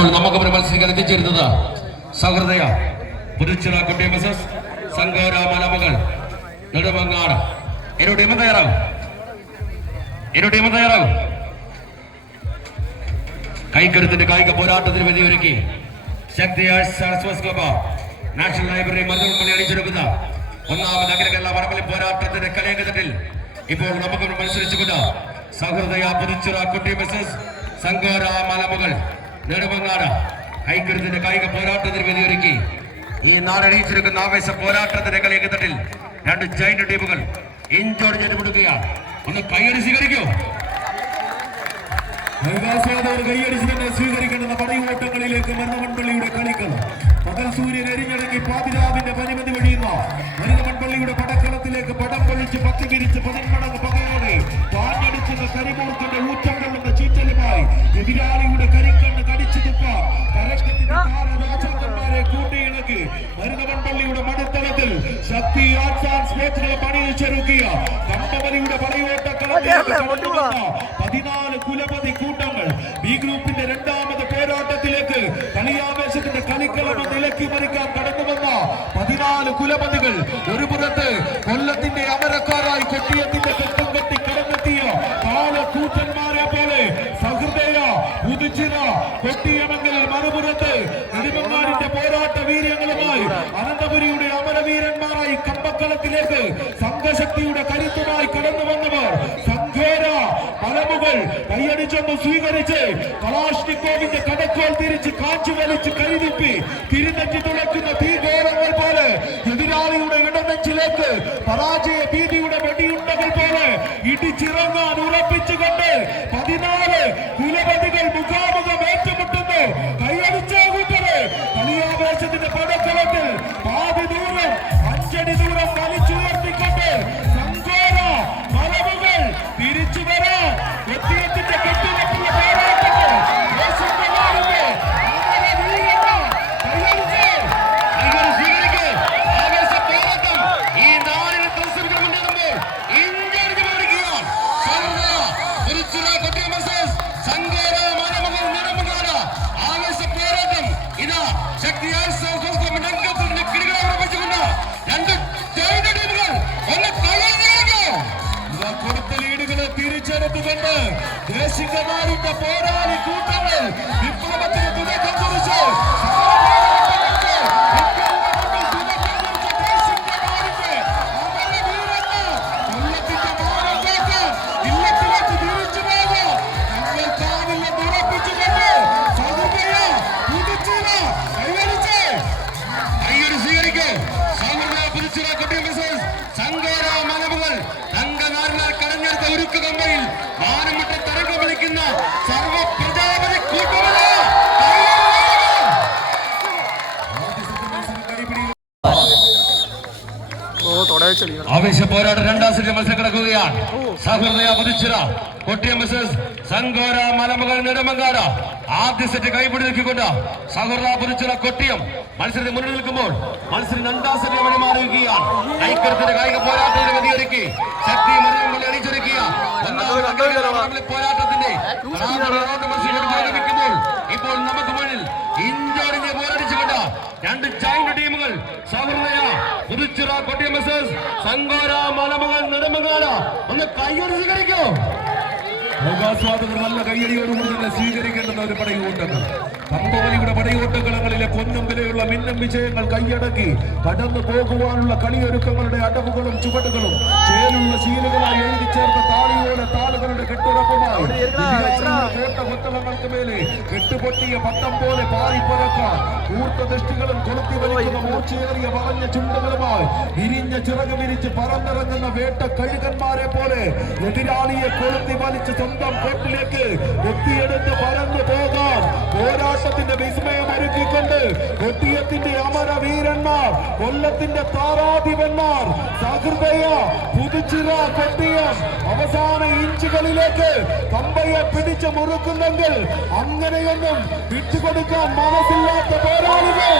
ഇപ്പോൾ നമുക്ക് ഒരു മത്സരിക്കാൻ എത്തിച്ചേരുന്നത് സഹൃദയ പുതുച്ചിറ കുട്ടി എസ് സംഘോര മലമകൾ നെടുമങ്ങാട്. ഇരു ടീമും തയ്യാറാകും. ഇരു ടീമും തയ്യാറാകും. കൈക്കരുത്തിന്റെ കായിക പോരാട്ടത്തിന് വേദിയൊരുക്കി ഒരുക്കി സ്പോർട്സ് ക്ലബ് നാഷണൽ ലൈബ്രറി മരുന്നുമണി അണിച്ചെടുക്കുന്ന ഒന്നാമത് നഗര കേരള വടംവലി പോരാട്ടത്തിന്റെ കലയങ്കത്തിൽ ഇപ്പോൾ നമുക്ക് മത്സരിച്ചുകൊണ്ട് സഹൃദയ പുതുച്ചിറ കുട്ടി മിസസ് സംഘോര മലമകൾ നെടുമങ്ങാട് കൈക്കരുത്തിന്റെ കായിക പോരാട്ടത്തിന് വേദിയൊരുക്കി ഈ നാടണിയിച്ചിരിക്കുന്ന ആവേശ പോരാട്ടത്തിന്റെ കലയങ്കത്തിൽ രണ്ട് ജൈന്റ് ടീമുകൾ ഇഞ്ചോട് കൊടുക്കുകയാണ്. ഒന്ന് കൈയടി സ്വീകരിക്കൂ. സ്വീകരിക്കുന്ന പടയോട്ടങ്ങളിലേക്ക് മരണമൺപള്ളിയുടെ കളികൾ പകൽ സൂര്യൻ എരിഞ്ഞടങ്ങി പാതിരാവിന്റെ പരിമിതി വെടിയുന്ന മരുന്നമൺപള്ളിയുടെ പടക്കളത്തിലേക്ക് പടം പൊളിച്ച് പത്തി വിരിച്ച് പതിന്മടങ്ങ് പകയോടെ പാഞ്ഞടിച്ചുന്ന കരിമൂർത്തിന്റെ ഊറ്റം ചീറ്റലുമായി എതിരാളിയുടെ കൂട്ടിയിണക്കി മരുതമൺപള്ളിയുടെ മടുത്തളത്തിൽ ശക്തി ആർട്സ് ആൻഡ് സ്പോർട്സുകളെ കമ്പമലിയുടെ പടയോട്ടക്കളത്തിലേക്ക് കടന്നു പതിനാല് കുലപതി കൂട്ടങ്ങൾ ബി ഗ്രൂപ്പിന്റെ രണ്ടാമത് പോരാട്ടത്തിലേക്ക് കളിയാവേശത്തിന്റെ കളിക്കളം നിലക്കി മറിക്കാൻ കടന്നു വന്ന പതിനാല് കുലപതികൾ ഒരു പുറത്ത് കൊല്ലത്തിന്റെ അമരക്കാരായി കൊട്ടിയത്തിന്റെ കെട്ടും കെട്ടി കടന്നെത്തിയ കാലക്കൂറ്റന്മാരെ പോലെ സഹൃദയ പുതുച്ചിറ കൊട്ടിയമംഗൽ മറുപുറത്ത് പോരാട്ട വീര്യങ്ങളുമായി അനന്തപുരിയുടെ അമരവീരന്മാരായി കമ്പക്കളത്തിലേക്ക് സംഘശക്തിയുടെ കരുത്തുമായി കടന്നു വന്നവർ സംഘേര മലമുകൾ കൈയടിച്ചൊന്ന് സ്വീകരിച്ച് കലാഷ്നിക്കോവിന്റെ കടക്കോൾ തിരിച്ച് കാച്ചു വലിച്ച് കരുതിപ്പി തിരുനെറ്റി തുളയ്ക്കുന്ന തീഗോളങ്ങൾ പോലെ എതിരാളിയുടെ ഇടനെഞ്ചിലേക്ക് പരാജയ ഭീതിയുടെ വെടിയുണ്ടകൾ പോലെ ഇടിച്ചിറങ്ങാൻ ഉറപ്പിച്ചുകൊണ്ട് തിരിച്ചെടുത്തുകൊണ്ട് ദേശികമാരുടെ പോരാളി കൂട്ടങ്ങൾ ആവേശ പോരാട്ടം രണ്ടാം സെറ്റ് മത്സരം കിടക്കുകയാണ്. സഹൃദയ പതിച്ചിറ കൊട്ടിയ മിസസ് സങ്കോര മലമകൾ നെടുമങ്കാര ആദ്യ സെറ്റ് കൈപിടി നിൽക്കിക്കൊണ്ട് സഹൃദ പതിച്ചിറ കൊട്ടിയം മത്സരത്തിൽ മുന്നിൽ നിൽക്കുമ്പോൾ മത്സരം രണ്ടാം സെറ്റ് വഴി മാറിയിരിക്കുകയാണ് കായിക പോരാട്ടത്തിന് ഗതിയൊരുക്കി ശക്തി മറിയമ്മൽ അണിച്ചൊരുക്കിയ ഒന്നാമത് അഖിലേന്ത്യാ വടംവലി പോരാട്ടത്തിന്റെ റൗണ്ട് മത്സരം ആരംഭിക്കുമ്പോൾ ഇപ്പോൾ നമുക്ക് മുന്നിൽ ഇഞ്ചോടിഞ്ഞ് പോരടിച്ചുകൊണ്ട് രണ്ട് ജൈന്റ് ടീമുകൾ സൗഹൃദയ പുതുച്ചിറ കൊട്ടിയം മിസസ് സങ്കോര മലമകൾ നെടുമങ്ങാല ഒന്ന് കയ്യടി സ്വീകരിക്കൂ അവകാശവാദങ്ങൾ നല്ല കയ്യടിയോടുകൂടി തന്നെ സ്വീകരിക്കേണ്ടുന്ന ഒരു പടയോട്ടങ്ങൾ. പമ്പവലിയുടെ പടയോട്ടങ്ങളങ്ങളിലെ കൊന്നും വിലയുള്ള മിന്നും വിജയങ്ങൾ കൈയടക്കി കടന്നു പോകുവാനുള്ള കളിയൊരുക്കങ്ങളുടെ അടവുകളും ചുവടുകളും ചേലുള്ള ശീലുകളായി എഴുതി ചേർത്ത താളിയോടെ താളുകളുടെ കെട്ടുറപ്പുമായി എതിരാളിയുടെ കോട്ട കൊത്തളങ്ങൾക്ക് മേലെ. കെട്ടുപൊട്ടിയ പട്ടം പോലെ പാറിപ്പറക്കാൻ കൂർത്ത ദൃഷ്ടികളും കൊളുത്തി വലിക്കുന്ന മൂർച്ചയേറിയ വളഞ്ഞ ചുണ്ടുകളുമായി വിരിഞ്ഞ ചിറക് വിരിച്ച് പറന്നിറങ്ങുന്ന വേട്ട കഴുകന്മാരെ പോലെ എതിരാളിയെ കൊളുത്തി വലിച്ച് സ്വന്തം കോട്ടിലേക്ക് എത്തിയെടുത്ത് പറന്നു പോകാൻ പോരാട്ടത്തിന്റെ വിസ്മയം ഒരുക്കിക്കൊണ്ട് കൊട്ടിയത്തിന്റെ അമര വീരന്മാർ കൊല്ലത്തിന്റെ താരാധിപന്മാർ സഹൃദയ പുതുച്ചിറ കൊട്ടിയം അവസാന ഇഞ്ചുകളിലേക്ക് കമ്പയെ പിടിച്ച് മുറുക്കുന്നെങ്കിൽ അങ്ങനെയൊന്നും വിട്ടുകൊടുക്കാൻ മനസ്സില്ലാത്ത പോരാളികൾ.